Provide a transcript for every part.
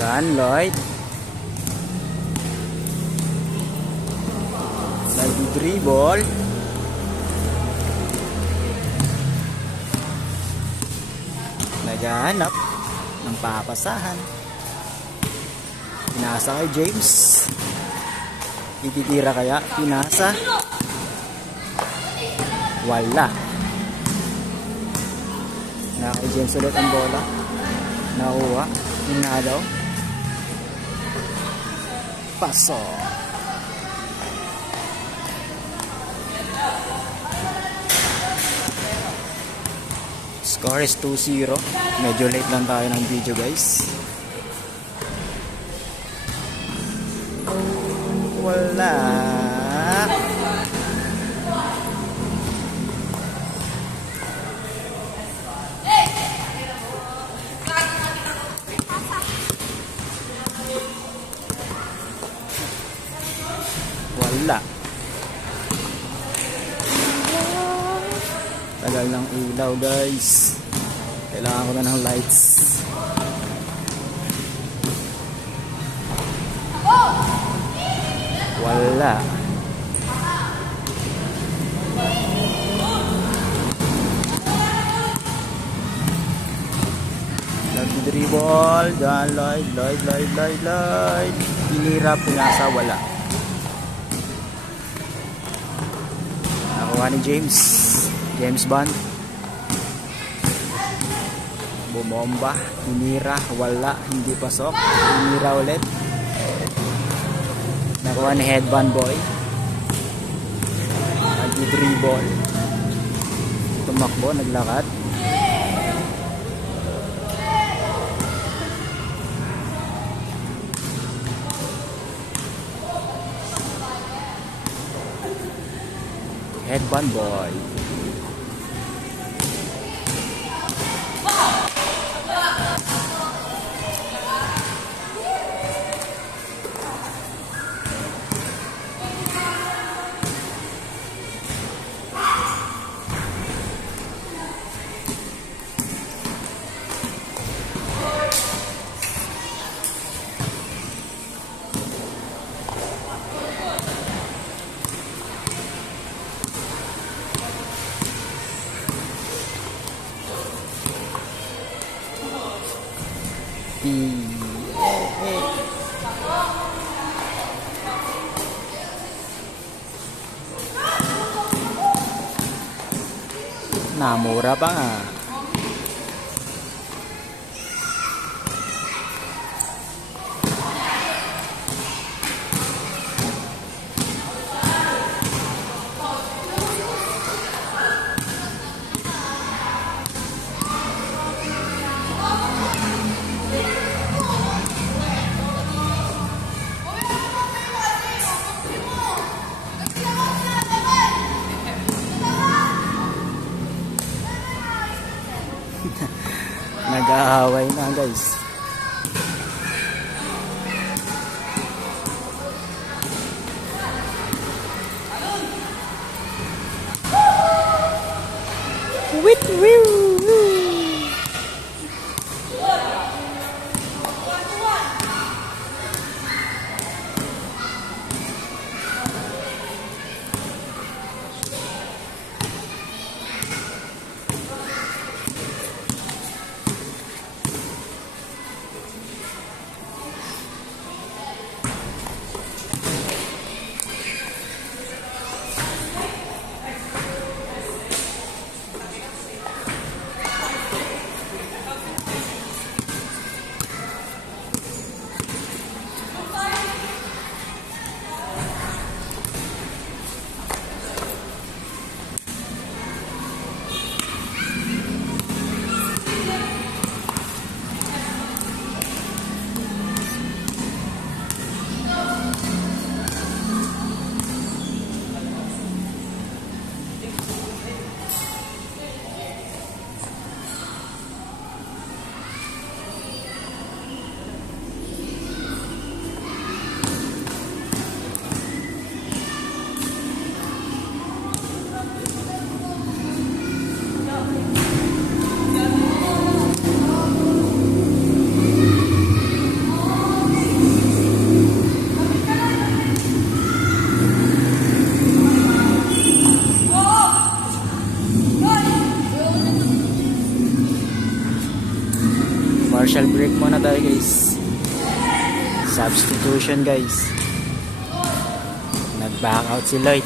John Lloyd. Nag-dribble. Naghahanap ng papasahan. Pinasa kay James. Ititira kaya? Pinasa. Wala. Na kay James ulit ang bola. Nakuha. Inadaw. Paso. Score is 2-0. Medyo late lang tayo ng video, guys. Wala. Wala. Tagal ng ilaw, guys. Kailangan ko na ng lights. Wala. Nag-dribble. John Lloyd. Pinira, pinasa, wala. Nakuha ni James Bond. Bumomba, hinira, wala, hindi pasok. Hinira ulit. Nakuha ni Headband Boy. Nag-dribble. Tumakbo, naglakad. Headband Boy. Namura pa nga. Nag-aaway na, guys. Partial break muna tayo guys. Substitution guys. Nag-back out si Lloyd.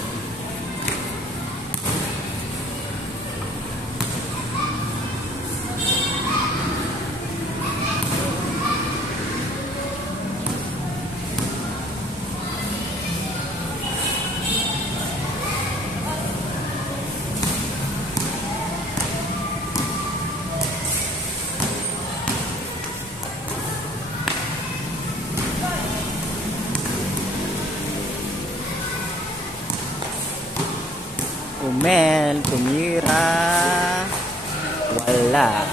Umel, tumira, wala.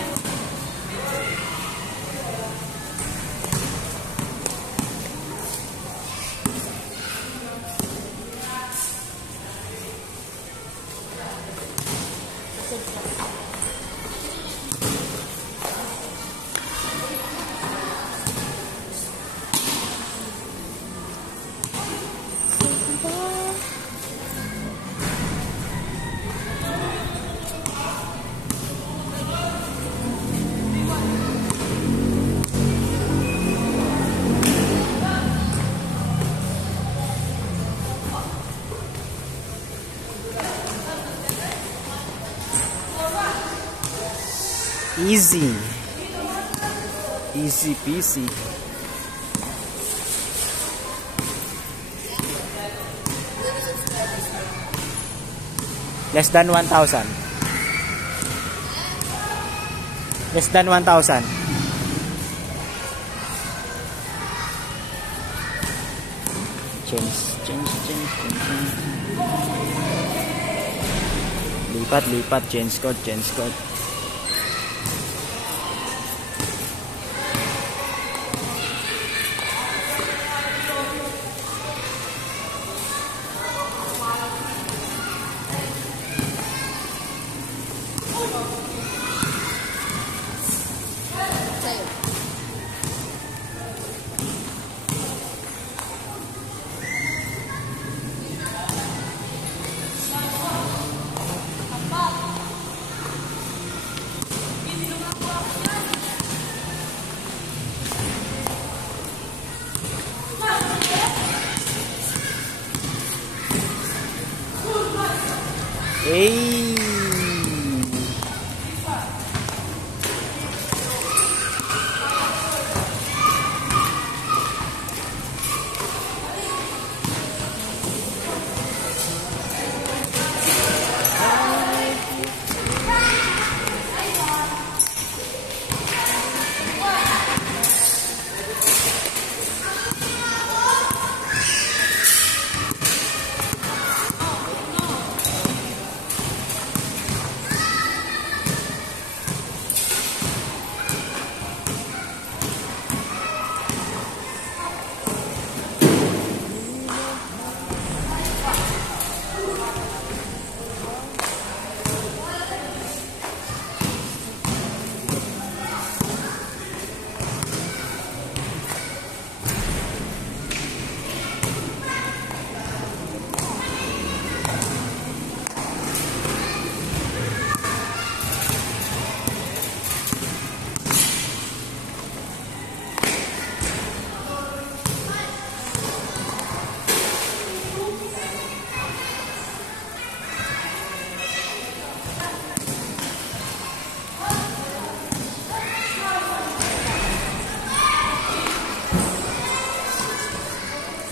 Easy. Easy peasy. Less than 1,000. Less than 1,000. Change. Lipat, change code. Hey.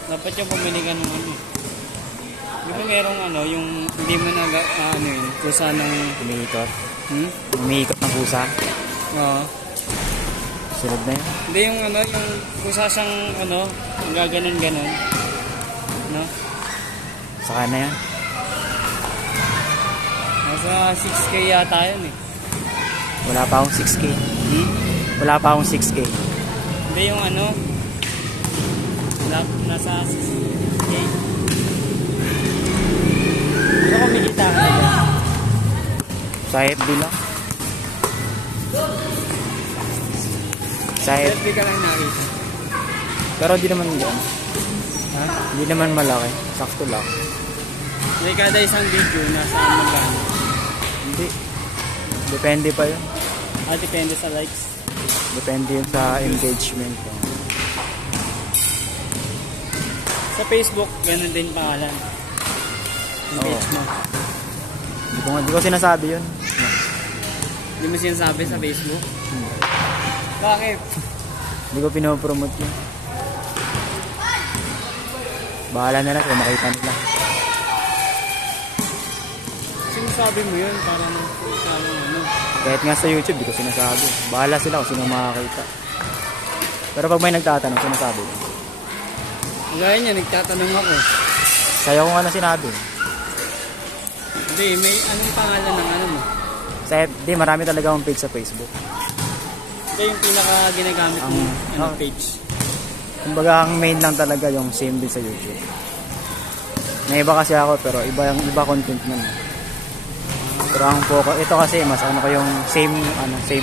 Dapat yung bumili ka ng ano. Di ba merong ano, yung hindi mo na ano yun, kusa ng Umiikot. Umiikot ng kusa. Oo. Sunod na yun. Hindi yung ano, yung kusa siyang ano, gaganon-ganon. No? Saka na yan. Nasa 6K yata yun eh. Wala pa akong 6K. Wala pa akong 6K. Hindi yung ano, nasa 6K. Gusto ko kumikita ka na dyan. Sa FB lang. Sa FB ka lang nakita. Pero di naman yan. Ha? Hindi naman malaki. Sakto lang. May kada isang video nasa magkano. Hindi. Depende pa yun. Depende sa likes. Depende yun sa engagement. Sa Facebook, ganun din pangalan. Yung page mo. Hindi ko sinasabi yun. Hindi mo sinasabi sa Facebook? Bakit? Hindi ko pinopromote yun. Bahala na lang kung makita nila. Sinasabi mo yun para ano. Kahit nga sa YouTube, di ko sinasabi. Bahala sila kung sino makakita. Pero pag may nagtatanong, sinasabi ko. Gaya niya, nagtatanong ako. Sa'yo kung ano sinabi. Hindi, may anong pangalan ng ano mo? Di, marami talaga akong page sa Facebook. Ito yung pinaka ginagamit mong page. Kumbaga ang main lang talaga yung same din sa YouTube. May iba kasi ako pero iba content nun. Pero ang focus, ito kasi mas ano ko yung same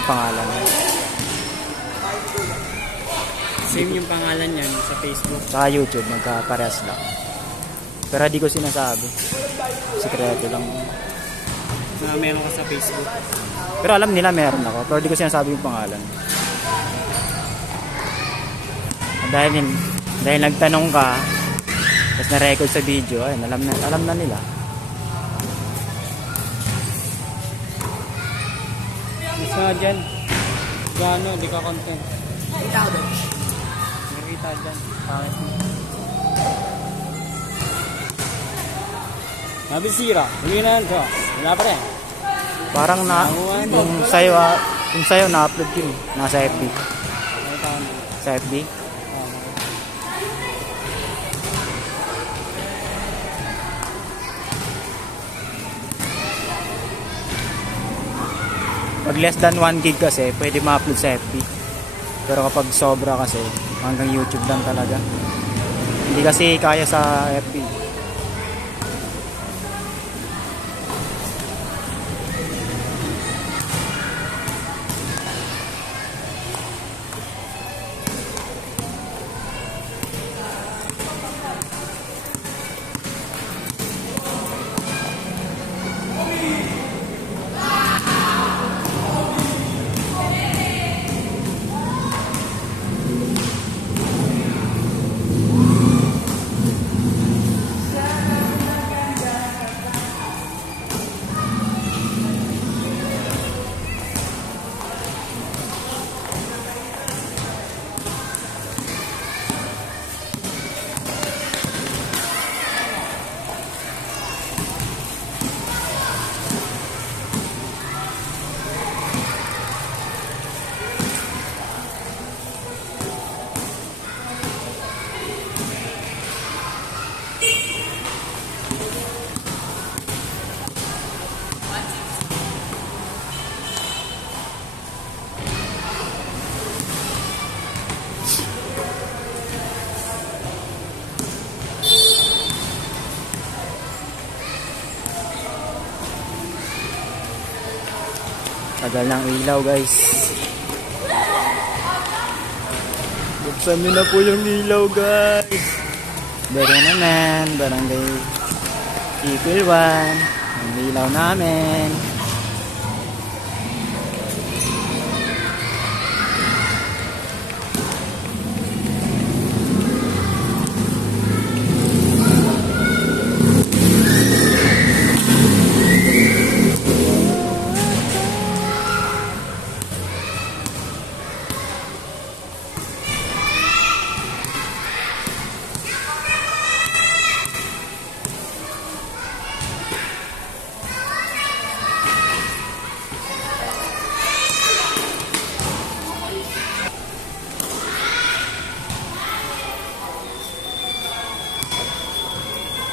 pangalan. Same yung pangalan niyan sa Facebook. Sa YouTube, magkaparehas lang. Pero di ko sinasabi. Sikreto lang. Na meron ka sa Facebook. Pero alam nila meron ako. Pero di ko sinasabi yung pangalan. Dahil nagtanong ka, tapos na-record sa video, ayun, alam na nila. Isa dyan. Gano, di ka content. Nakita dyan. Pangit mo. Nabisira. Huli na ito. Wala pa rin. Parang yung sayo na-upload yun. Nasa FB. Sa FB. Pag less than 1 gig kasi, pwede ma-upload sa FB. Pero kapag sobra kasi, hanggang YouTube lang talaga. Hindi kasi kaya sa FB. Tagal ng ilaw, guys. Buksan nyo na po yung ilaw, guys. Meron naman, barangay Kipilwan. Ang ilaw namin.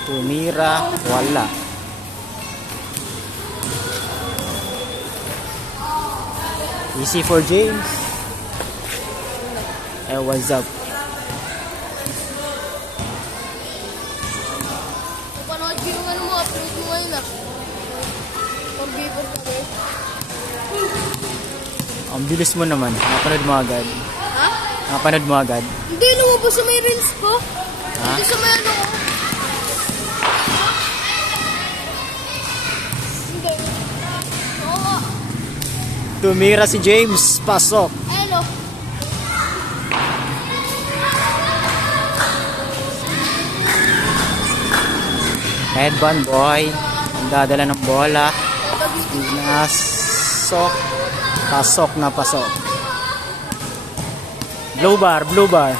Tumira, wala. Easy for James. Hey, what's up? Napanood ko yung ano mo, upload mo ngayon ah. Pag-bipod kami. Ang bilis mo naman. Napanood mo agad. Ha? Napanood mo agad. Hindi, lumabas sa may reels ko. Ha? Hindi sa may ano ko. Hindi. Oo nga. Tumira si James. Pasok. Hello. Headband boy. Nagdadala ng bola. Pinasok. Pasok na pasok. Blue bar, blue bar.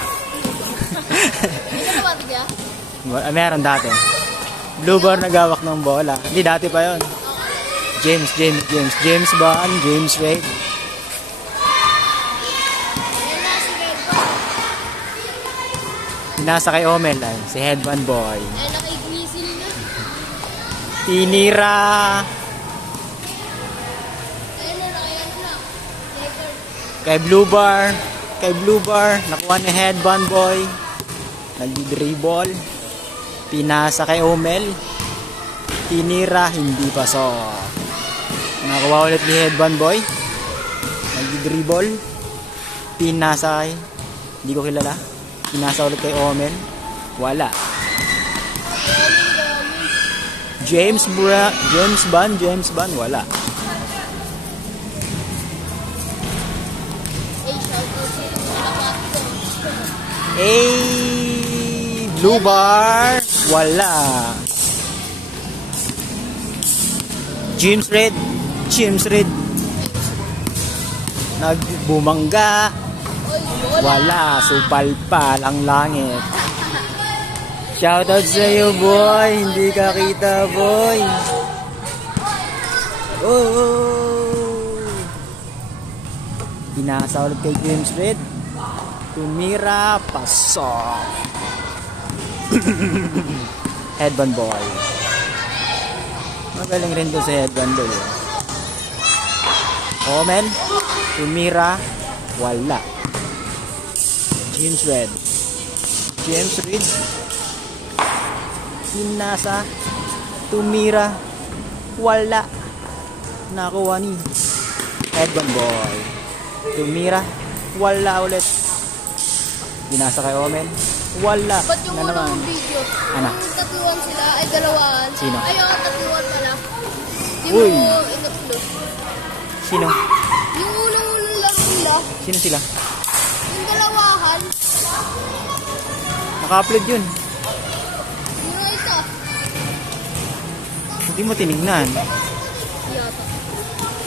Meron dati. Blue bar nagawak ng bola. Hindi, dati pa yon. James Bond, James Wade. Nasa kay Omel ay si Headband boy. Ay, nakikwisil na. Tinira. Ayun na, ayan na. Kay Blue Bar, nakuha ni Headband boy. Nagdi-dribble. Pinasa kay Omel. Tinira, hindi pasok. Nakuha ulit ni Headband boy. Nagdi-dribble. Pinasa kay, hindi ko kilala. Pinasa ulit kay Omel. Wala. James Bond, wala. Blue bar, wala. James Red. Nagbumangga. Wala, supalpal ang langit. Shoutout sa iyo, boy. Hindi ka kita, boy. Oh. Pinasa ulit kay James Red. Tumira, pasok. Headband boy. Magaling rin to sa headband boy. Omel. Tumira, wala. James Red. Pinasa. Tumira. Wala. Nakuha ni Headband boy. Tumira. Wala ulit. Pinasa kay Omen. Wala. Ba't yung na naman. unang video? Ano? Yung tatuan sila, ay dalawaan. Sino? Ay, yung tatuan pala. Yung Uy. inupload. Sino? Yung unang laro nila, Sino sila? yung dalawahan. Naka-upload yun. Yung ito. Hindi mo tinignan. Yata.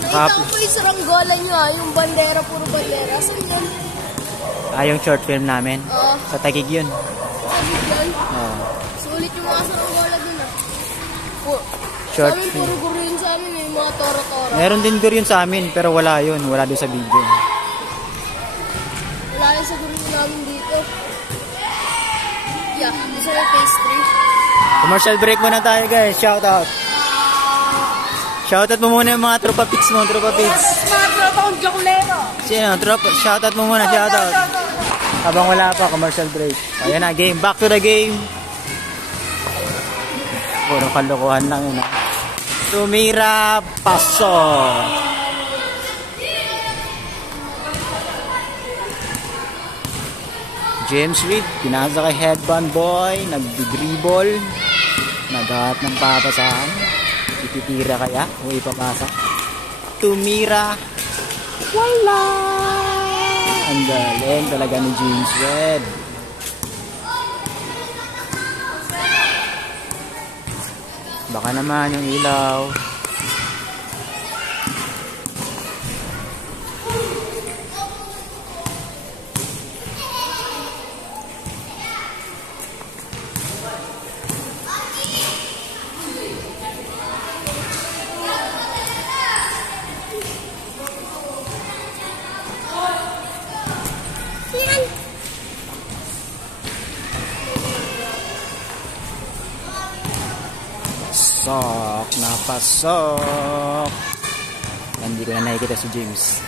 Nakita Naka-upload. ko po yung saranggola nyo yung bandera, puro bandera. Saan yun? Yung short film namin. Oo. Sa Taguig yun. Sabi dyan. Sulit yung mga saranggola dun Short sa amin, film. puro guro yun sa amin, yung mga tora-tora. Meron din guro yun sa amin, pero wala yun. Wala doon sa video. Wala yun sa guro namin dito. Yeah, isa yung pastry. Commercial break muna tayo, guys. Shoutout. Shoutout mo muna yung mga tropa pics mo, tropa pics. Mga tropa kong jokulero. Sino? Tropa, shoutout mo muna, shoutout. Habang wala pa, commercial break. Ayan na, game. Back to the game. Puro kalokohan lang yun. Tumira, paso. James Reed, pinasa kay Headband boy, nagdi-dribble, naghahat ng papasahan. Ititira kaya o ipapasa? Tumira, wala. Ang galing talaga ni James Reed. Baka naman yung ilaw. Pasok na pasok. Hindi ko na nakikita si James.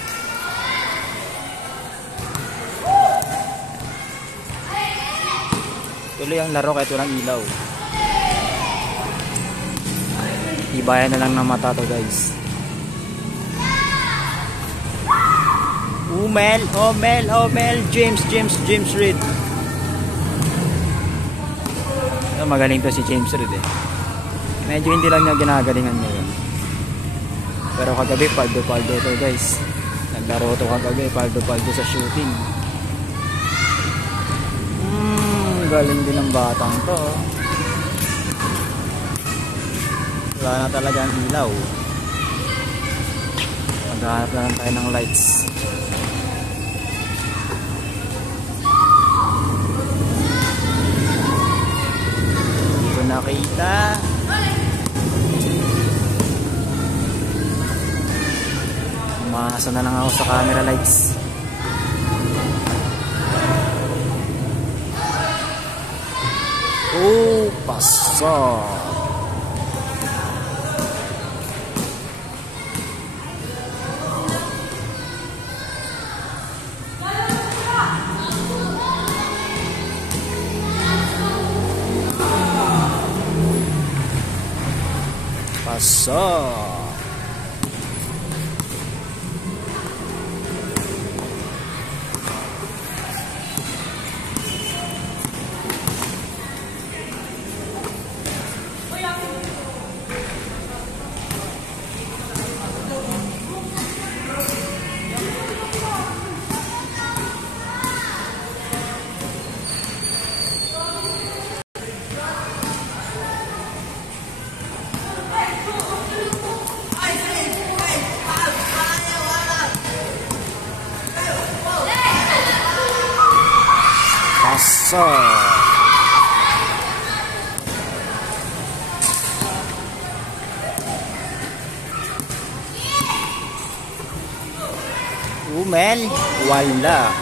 Tuloy ang laro kahit walang ilaw. Ibayan na lang ng mata to, guys. Omel, James Reed. Magaling to si James Reed eh. Medyo hindi lang niya ginagalingan ngayon. Pero kagabi, paldo to, guys. Naglaro to kagabi, paldo sa shooting. Galing din ng batang to. Wala na talaga ang ilaw. Maghahanap na lang tayo ng lights. Hindi ko nakita. Umasa na lang ako sa camera lights. Oh, pasok. Pasok. Pasok. Woman, wala.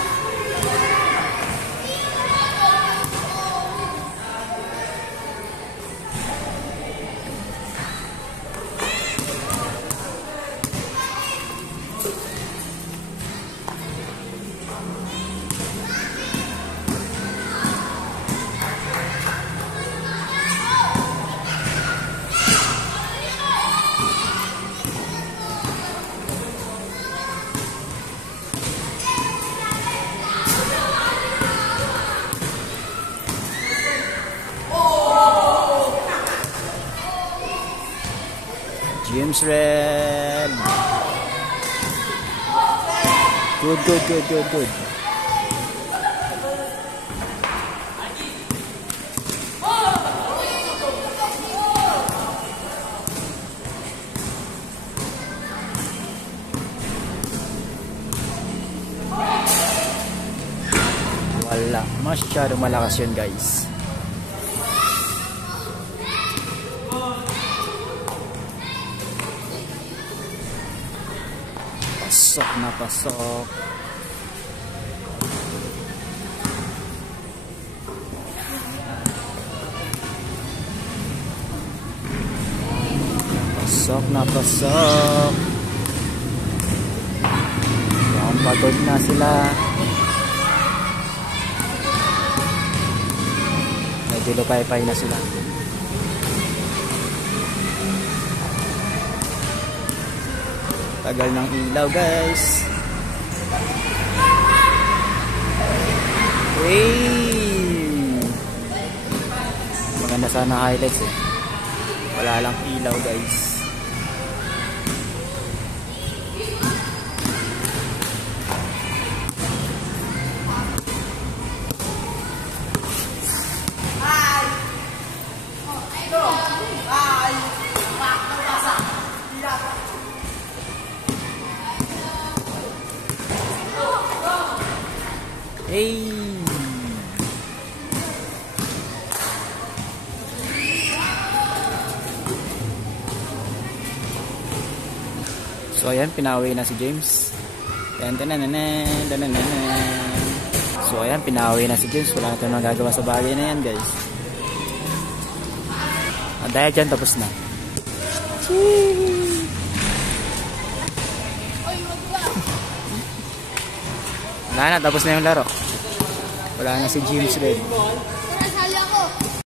James Red. Good. Wala. Masyadong malakas yun, guys. Pasok na pasok. Pasok na pasok. Mukhang pagod na sila. Medyo lupay-pay na sila. Tagal ng ilaw, guys. Hey! Maganda sana highlights eh. Wala lang ilaw, guys. Hey! So ayan, pinauwi na si James. So ayan, pinauwi na si James. Wala na tayong magagawa sa bagay na yan, guys. At dahil dyan, tapos na. Wala na, tapos na yung laro. Wala na si James Red.